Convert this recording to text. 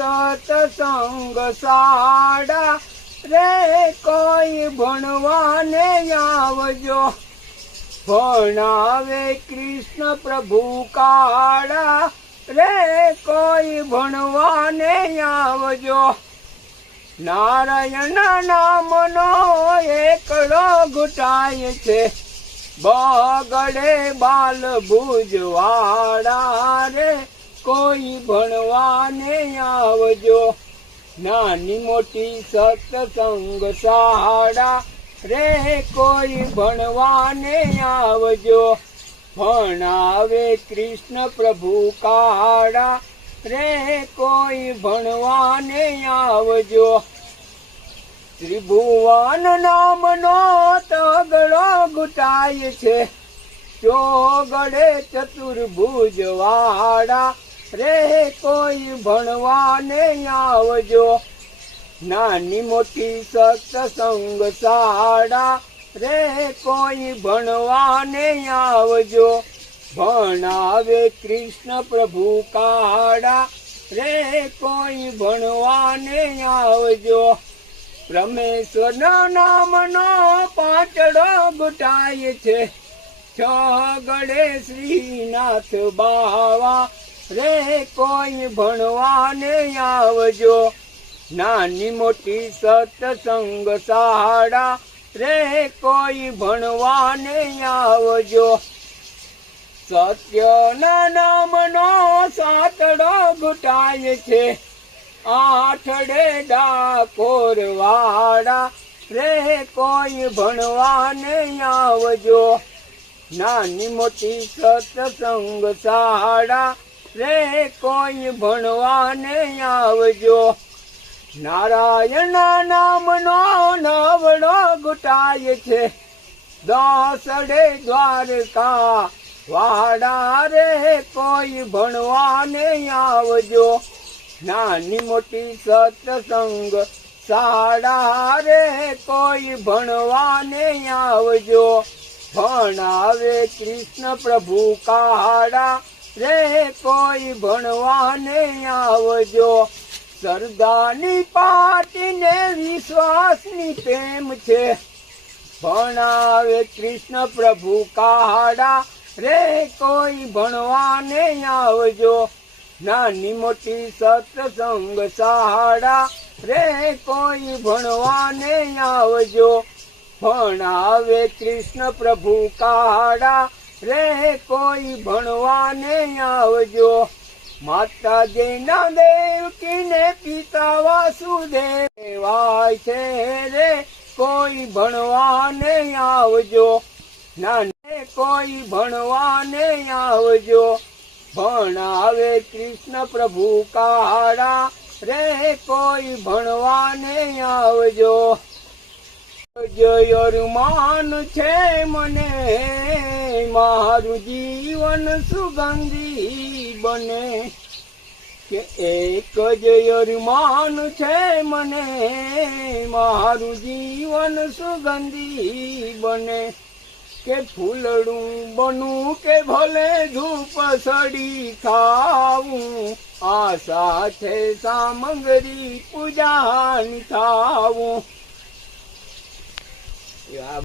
સતસંગ સાડા રે કોઈ ભણવાને આવજો, ભણાવે કૃષ્ણ પ્રભુ કાળા રે કોઈ ભણવાને આવજો। નારાયણ નામનો એકડો ઘૂંટાય છે, બગડે બાલ ભુજવાડા રે કોઈ ભણવાને આવજો। નાની મોટી સત્સંગ શાળા રે કોઈ ભણવાને આવજો, ભણાવે કૃષ્ણ પ્રભુ કાળા રે કોઈ ભણવાને આવજો। ત્રિભુવન નામનો તગડો ઘૂંટાય છે, ચોગડે ચતુર્ભુજ વાળા રે કોઈ ભણવાને આવજો। નાની મોટી સત્સંગ શાળા રે કોઈ ભણવાને આવજો, ભણાવે કૃષ્ણ પ્રભુ કાળા રે કોઈ ભણવાને આવજો। પરમેશ્વરના નામનો પાંચડો ઘૂંટાય છે, છગડે શ્રીનાથ બાવા રે કોઈ ભણવાને આવજો। નાની મોટી સત્સંગ શાળા રે કોઈ ભણવાને આવજો। સત્યના નામનો સાતડો ઘૂંટાય છે, આઠડે ડાકોર વાળા રે કોઈ ભણવાને આવજો। નાની મોટી સત્સંગ શાળા રે કોઈ ભણવાને આવજો। નારાયણ નામનો નવડો ઘૂંટાય છે, દસડે દ્વારકા વાડા રે કોઈ ભણવાને આવજો। નાની મોટી સત્સંગ શાળા રે કોઈ ભણવાને આવજો, ભણાવે કૃષ્ણ પ્રભુ કાળા રે કોઈ ભણવાને આવજો। શ્રદ્ધાની પાટીને વિશ્વાસની પ્રેમ છે, ભણાવે કૃષ્ણ પ્રભુ કાળા રે કોઈ ભણવાને આવજો। નાની મોટી સત્સંગ શાળા રે કોઈ ભણવાને આવજો, ભણાવે કૃષ્ણ પ્રભુ કાળા રે કોઈ ભણવાને આવજો। માતાજીના દેવકીને પિતા વાસુદેવાય છે રે કોઈ ભણવાને આવજો, નાને કોઈ ભણવાને આવજો, ભણાવે કૃષ્ણ પ્રભુ કાળા રે કોઈ ભણવાને આવજો। જયરમાન છે મને મારું જીવન સુગંધી બને, કે એક જ અરમાન છે મને મારું જીવન સુગંધી બને, કે ફૂલડું બનું કે ભલે ધૂપ સડી ખાવું, આશા છે સામગ્રી પૂજાની થાવું।